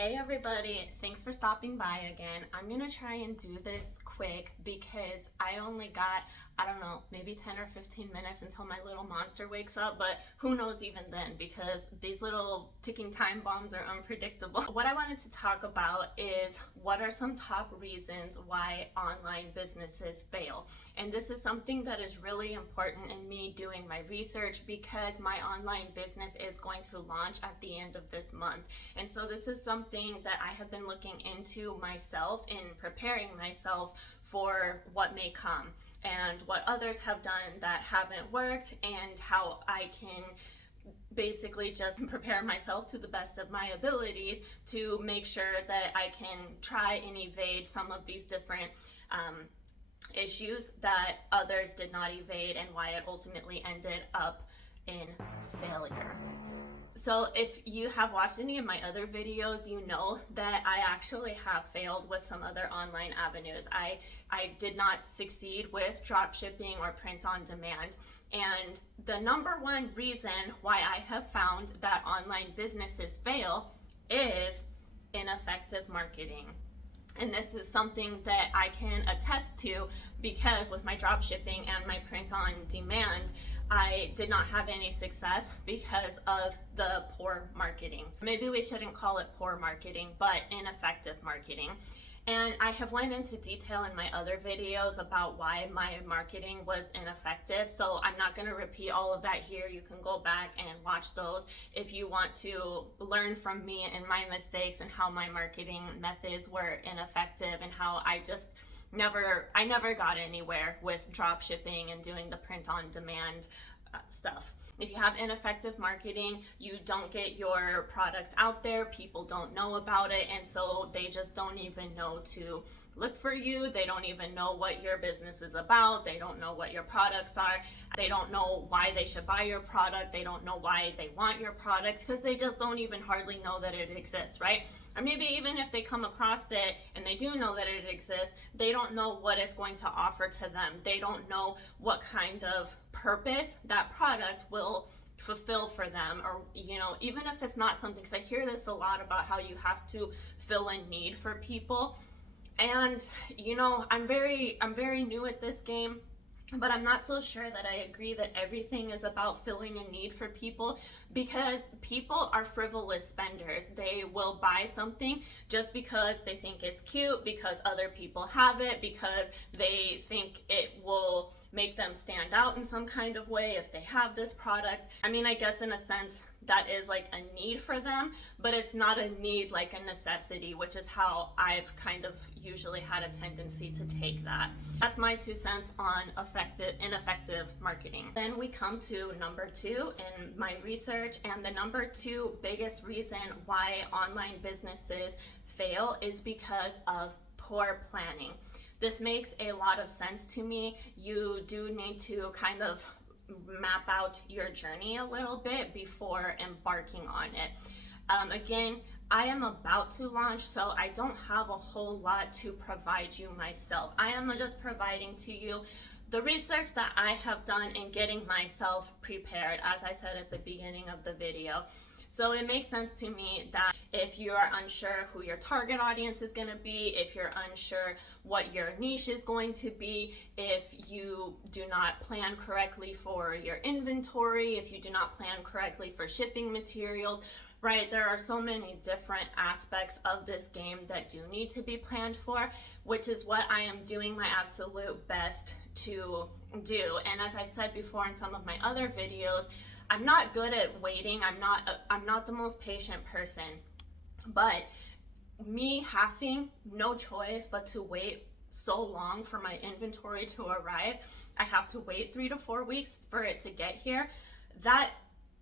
Hey everybody, thanks for stopping by again. I'm gonna try and do this quick because I only got, I don't know, maybe 10 or 15 minutes until my little monster wakes up, but who knows even then because these little ticking time bombs are unpredictable. What I wanted to talk about is what are some top reasons why online businesses fail. And this is something that is really important in me doing my research because my online business is going to launch at the end of this month. And so this is something that I have been looking into myself in preparing myself for what may come and what others have done that haven't worked and how I can basically just prepare myself to the best of my abilities to make sure that I can try and evade some of these different issues that others did not evade and why it ultimately ended up in failure. So if you have watched any of my other videos, you know that I actually have failed with some other online avenues. I did not succeed with drop shipping or print on demand. And the number one reason why I have found that online businesses fail is ineffective marketing. And this is something that I can attest to because with my drop shipping and my print on demand, I did not have any success because of the poor marketing. Maybe we shouldn't call it poor marketing, but ineffective marketing. And I have went into detail in my other videos about why my marketing was ineffective. So I'm not going to repeat all of that here. You can go back and watch those if you want to learn from me and my mistakes and how my marketing methods were ineffective and how I never got anywhere with drop shipping and doing the print on demand stuff. If you have ineffective marketing, you don't get your products out there, people don't know about it, and so they just don't even know to look for you. They don't even know what your business is about. They don't know what your products are. They don't know why they should buy your product. They don't know why they want your product because they just don't even hardly know that it exists, right? Or maybe even if they come across it and they do know that it exists, they don't know what it's going to offer to them. They don't know what kind of purpose that product will fulfill for them, or even if it's not something, because I hear this a lot about how you have to fill a need for people. And I'm very new at this game, but I'm not so sure that I agree that everything is about filling a need for people, because people are frivolous spenders. They will buy something just because they think it's cute, because other people have it, because they think it will make them stand out in some kind of way if they have this product. I mean, I guess in a sense that is like a need for them, but it's not a need like a necessity, which is how I've kind of usually had a tendency to take that. That's my 2 cents on ineffective marketing. Then we come to number 2 in my research, and the number 2 biggest reason why online businesses fail is because of poor planning. This makes a lot of sense to me. You do need to kind of map out your journey a little bit before embarking on it. Again, I am about to launch, so I don't have a whole lot to provide you myself. I am just providing to you the research that I have done in getting myself prepared, as I said at the beginning of the video. So it makes sense to me that if you are unsure who your target audience is going to be, if you're unsure what your niche is going to be, if you do not plan correctly for your inventory, if you do not plan correctly for shipping materials, right? There are so many different aspects of this game that do need to be planned for, which is what I am doing my absolute best to do. And as I've said before in some of my other videos, I'm not good at waiting. I'm not the most patient person, but me having no choice but to wait so long for my inventory to arrive, I have to wait 3 to 4 weeks for it to get here. That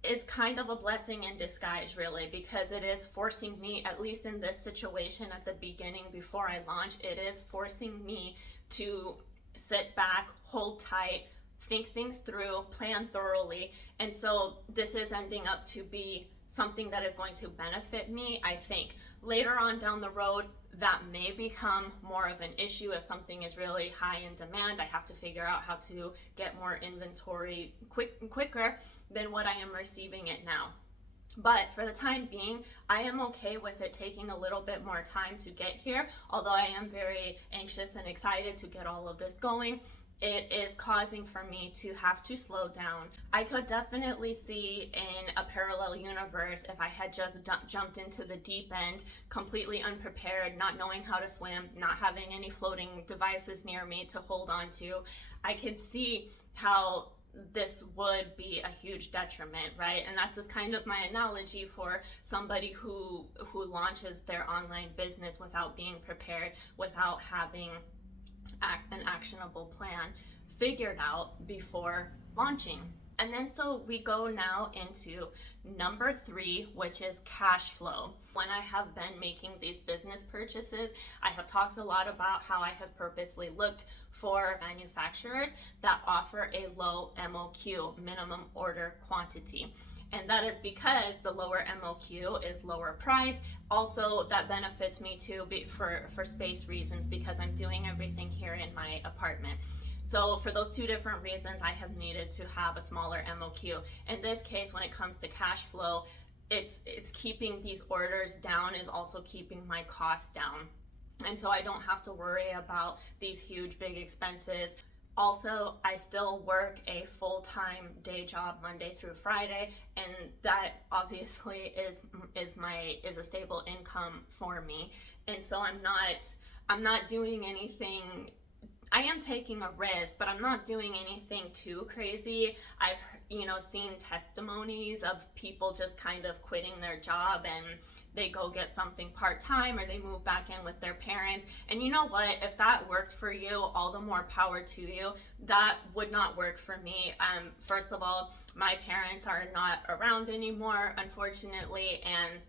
is kind of a blessing in disguise, really, because it is forcing me, at least in this situation at the beginning before I launch, it is forcing me to sit back, hold tight, think things through, plan thoroughly. And so this is ending up to be something that is going to benefit me. I think later on down the road, that may become more of an issue. If something is really high in demand, I have to figure out how to get more inventory quicker than what I am receiving it now. But for the time being, I am okay with it taking a little bit more time to get here, although I am very anxious and excited to get all of this going. It is causing for me to have to slow down. I could definitely see in a parallel universe if I had just jumped into the deep end completely unprepared, not knowing how to swim, not having any floating devices near me to hold on to. I could see how this would be a huge detriment, right? And that's just kind of my analogy for somebody who launches their online business without being prepared, without having an actionable plan figured out before launching. And then so we go now into number 3, which is cash flow. When I have been making these business purchases, I have talked a lot about how I have purposely looked for manufacturers that offer a low MOQ, minimum order quantity. And that is because the lower MOQ is lower price. Also, that benefits me too for space reasons, because I'm doing everything here in my apartment. So for those 2 different reasons, I have needed to have a smaller MOQ. In this case, when it comes to cash flow, it's keeping these orders down, is also keeping my costs down. And so I don't have to worry about these huge big expenses. Also, I still work a full-time day job Monday through Friday, and that obviously is a stable income for me. And so I'm not doing anything. I am taking a risk, but I'm not doing anything too crazy. I've seen testimonies of people just kind of quitting their job and they go get something part-time, or they move back in with their parents. And you know what? If that works for you, all the more power to you. That would not work for me. First of all, my parents are not around anymore, unfortunately, and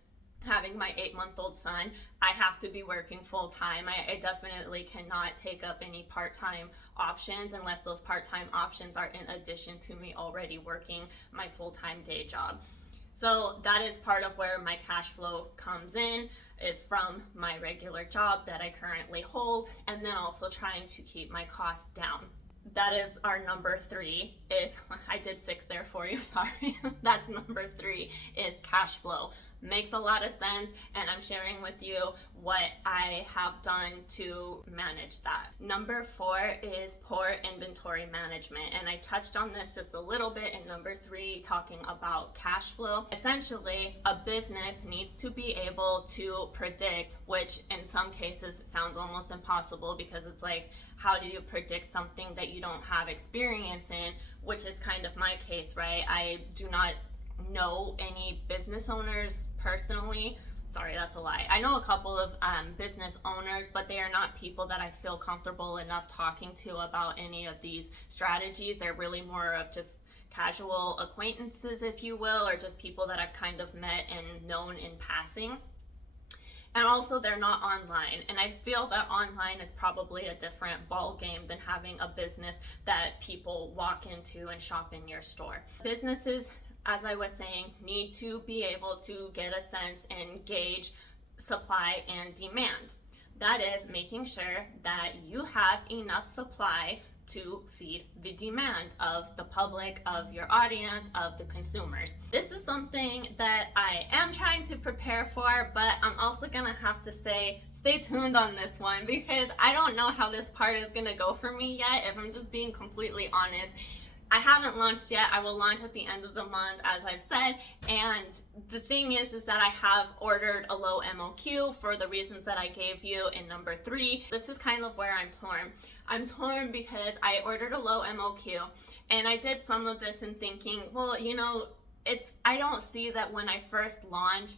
having my 8-month-old son, I have to be working full-time. I definitely cannot take up any part-time options unless those part-time options are in addition to me already working my full-time day job. So that is part of where my cash flow comes in, is from my regular job that I currently hold, and then also trying to keep my costs down. That is our number 3 is, I did 6 there for you, sorry. That's number 3 is cash flow. Makes a lot of sense, and I'm sharing with you what I have done to manage that. Number 4 is poor inventory management, and I touched on this just a little bit in number 3, talking about cash flow. Essentially, a business needs to be able to predict, which in some cases sounds almost impossible, because it's like, how do you predict something that you don't have experience in, which is kind of my case, right? I do not know any business owners personally. Sorry, that's a lie. I know a couple of business owners, but they are not people that I feel comfortable enough talking to about any of these strategies. They're really more of just casual acquaintances, if you will, or just people that I've kind of met and known in passing. And also, they're not online. And I feel that online is probably a different ball game than having a business that people walk into and shop in your store. Businesses, as I was saying, need to be able to get a sense and gauge supply and demand. That is making sure that you have enough supply to feed the demand of the public, of your audience, of the consumers. This is something that I am trying to prepare for, but I'm also gonna have to say, stay tuned on this one, because I don't know how this part is gonna go for me yet, if I'm just being completely honest. I haven't launched yet. I will launch at the end of the month, as I've said. And the thing is that I have ordered a low MOQ for the reasons that I gave you in number 3. This is kind of where I'm torn. I'm torn because I ordered a low MOQ, and I did some of this in thinking, well, I don't see that when I first launch.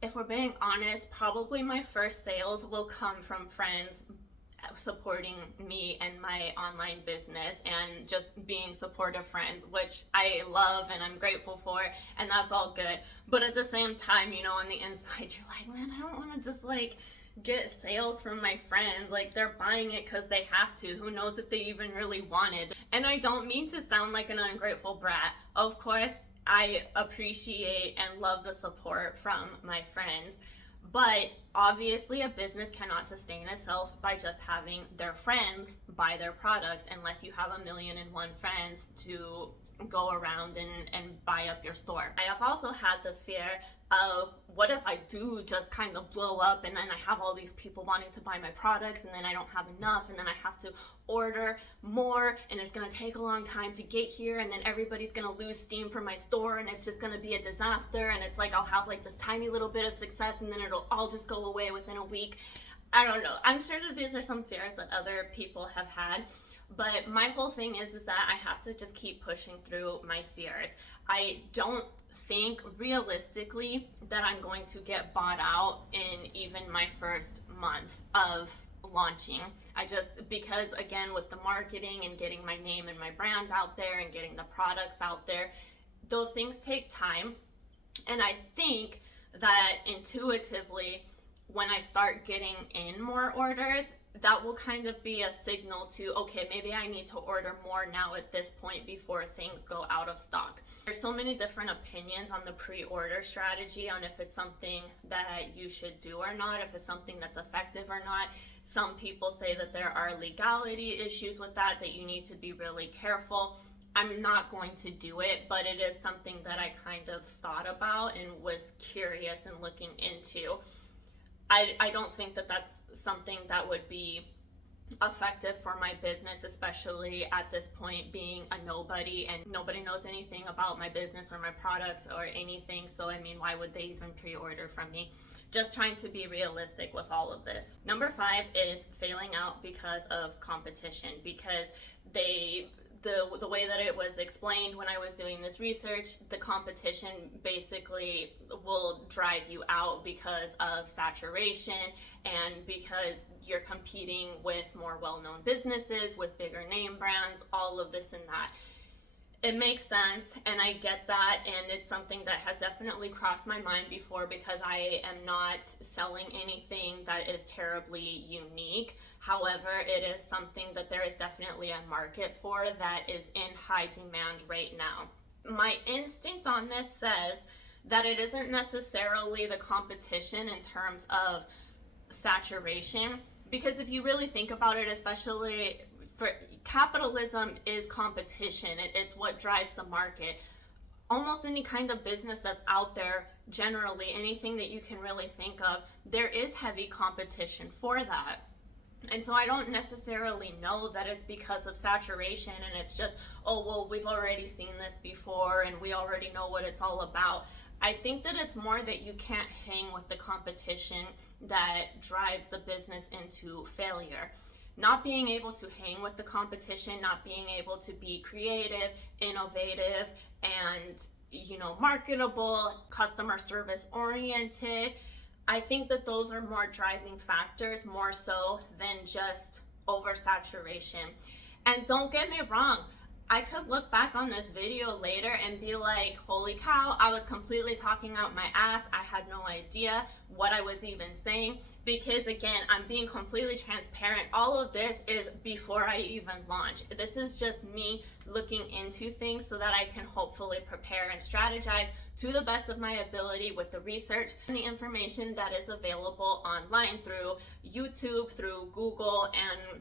If we're being honest, probably my first sales will come from friends supporting me and my online business and just being supportive friends, which I love and I'm grateful for, and that's all good. But at the same time, on the inside, you're like, man, I don't want to just get sales from my friends. They're buying it because they have to. Who knows if they even really want it? And I don't mean to sound like an ungrateful brat. Of course, I appreciate and love the support from my friends. But obviously, a business cannot sustain itself by just having their friends buy their products, unless you have 1,000,001 friends to go around and buy up your store. I have also had the fear of, what if I do just kind of blow up and then I have all these people wanting to buy my products and then I don't have enough and then I have to order more and it's going to take a long time to get here and then everybody's going to lose steam from my store and it's just going to be a disaster, and it's like I'll have like this tiny little bit of success and then it'll all just go away within a week. I don't know. I'm sure that these are some fears that other people have had. But my whole thing is that I have to just keep pushing through my fears. I don't think realistically that I'm going to get bought out in even my first month of launching. Because again, with the marketing and getting my name and my brand out there and getting the products out there, those things take time. And I think that intuitively, when I start getting in more orders, that will kind of be a signal to, okay, maybe I need to order more now at this point before things go out of stock. There's so many different opinions on the pre-order strategy, on if it's something that you should do or not, if it's something that's effective or not. Some people say that there are legality issues with that you need to be really careful. I'm not going to do it, but it is something that I kind of thought about and was curious and looking into. I don't think that that's something that would be effective for my business, especially at this point being a nobody and nobody knows anything about my business or my products or anything. So I mean, why would they even pre-order from me? Just trying to be realistic with all of this. Number 5 is failing out because of competition, because the way that it was explained when I was doing this research, the competition basically will drive you out because of saturation and because you're competing with more well-known businesses, with bigger name brands, all of this and that. It makes sense, and I get that, and it's something that has definitely crossed my mind before, because I am not selling anything that is terribly unique. However, it is something that there is definitely a market for that is in high demand right now. My instinct on this says that it isn't necessarily the competition in terms of saturation, because if you really think about it, especially for capitalism is competition. It's what drives the market. Almost any kind of business that's out there, generally anything that you can really think of, there is heavy competition for that. And so I don't necessarily know that it's because of saturation and it's just, oh, well, we've already seen this before and we already know what it's all about. I think that it's more that you can't hang with the competition that drives the business into failure. Not being able to hang with the competition, not being able to be creative, innovative, and, marketable, customer service oriented. I think that those are more driving factors, more so than just oversaturation. And don't get me wrong, I could look back on this video later and be like, holy cow, I was completely talking out my ass. I had no idea what I was even saying, because again, I'm being completely transparent. All of this is before I even launch. This is just me looking into things so that I can hopefully prepare and strategize to the best of my ability with the research and the information that is available online through YouTube, through Google, and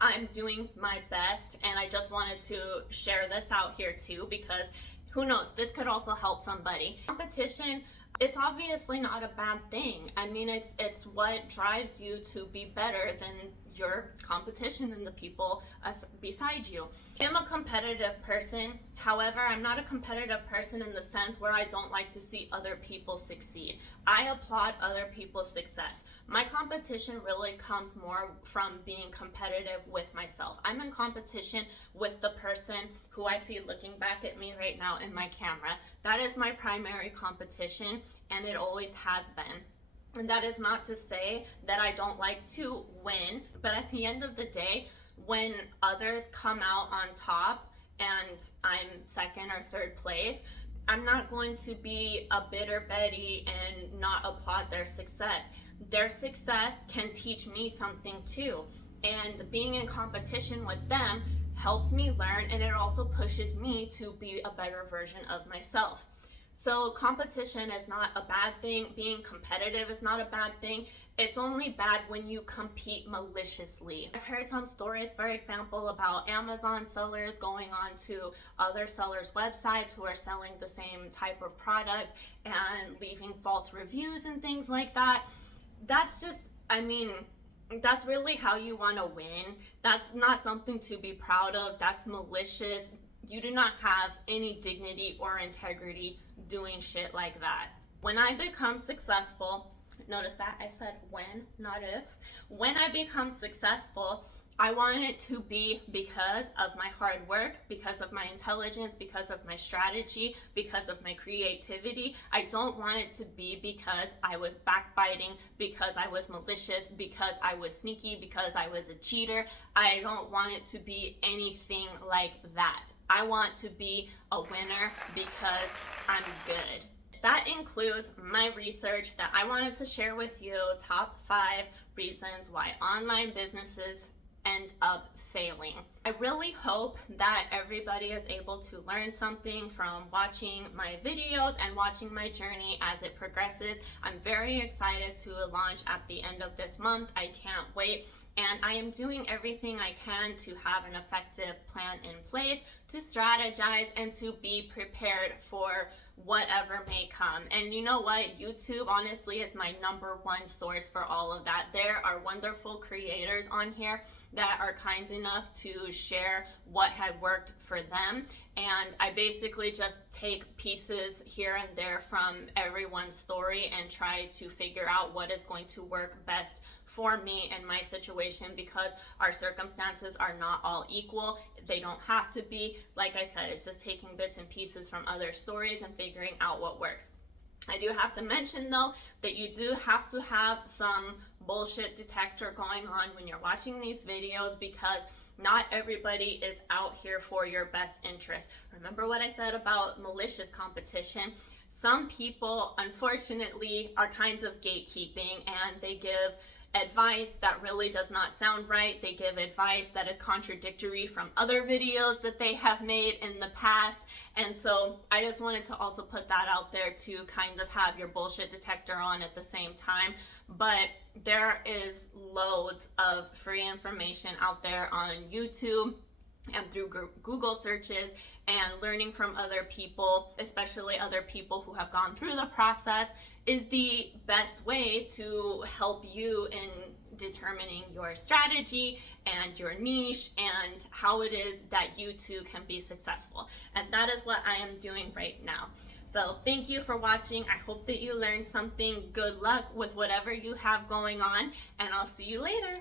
I'm doing my best. And I just wanted to share this out here too, because who knows, this could also help somebody. Competition, it's obviously not a bad thing. I mean, it's what drives you to be better than your competition and the people beside you. I'm a competitive person. However, I'm not a competitive person in the sense where I don't like to see other people succeed. I applaud other people's success. My competition really comes more from being competitive with myself. I'm in competition with the person who I see looking back at me right now in my camera. That is my primary competition, and it always has been. And that is not to say that I don't like to win, but at the end of the day, when others come out on top and I'm second or third place, I'm not going to be a bitter Betty and not applaud their success. Their success can teach me something too. And being in competition with them helps me learn, and it also pushes me to be a better version of myself. So competition is not a bad thing. Being competitive is not a bad thing. It's only bad when you compete maliciously. I've heard some stories, for example, about Amazon sellers going on to other sellers' websites who are selling the same type of product and leaving false reviews and things like that. That's just, I mean, that's really how you want to win. That's not something to be proud of. That's malicious. You do not have any dignity or integrity doing shit like that. When I become successful, notice that I said when, not if. When I become successful, I want it to be because of my hard work, because of my intelligence, because of my strategy, because of my creativity. I don't want it to be because I was backbiting, because I was malicious, because I was sneaky, because I was a cheater. I don't want it to be anything like that. I want to be a winner because I'm good. That includes my research that I wanted to share with you, top 5 reasons why online businesses end up failing. I really hope that everybody is able to learn something from watching my videos and watching my journey as it progresses. I'm very excited to launch at the end of this month. I can't wait. And I am doing everything I can to have an effective plan in place, to strategize, and to be prepared for whatever may come. And you know what? YouTube honestly is my #1 source for all of that. There are wonderful creators on here that are kind enough to share what had worked for them. And I basically just take pieces here and there from everyone's story and try to figure out what is going to work best for me in my situation, because our circumstances are not all equal. They don't have to be. Like I said, it's just taking bits and pieces from other stories and figuring out what works. I do have to mention though that you do have to have some bullshit detector going on when you're watching these videos, because not everybody is out here for your best interest. Remember what I said about malicious competition? Some people, unfortunately, are kind of gatekeeping, and they give advice that really does not sound right. They give advice that is contradictory from other videos that they have made in the past. And so I just wanted to also put that out there to kind of have your bullshit detector on at the same time. But there is loads of free information out there on YouTube and through Google searches, and learning from other people, especially other people who have gone through the process, is the best way to help you in determining your strategy and your niche and how it is that you too can be successful. And that is what I am doing right now. So thank you for watching. I hope that you learned something. Good luck with whatever you have going on, and I'll see you later.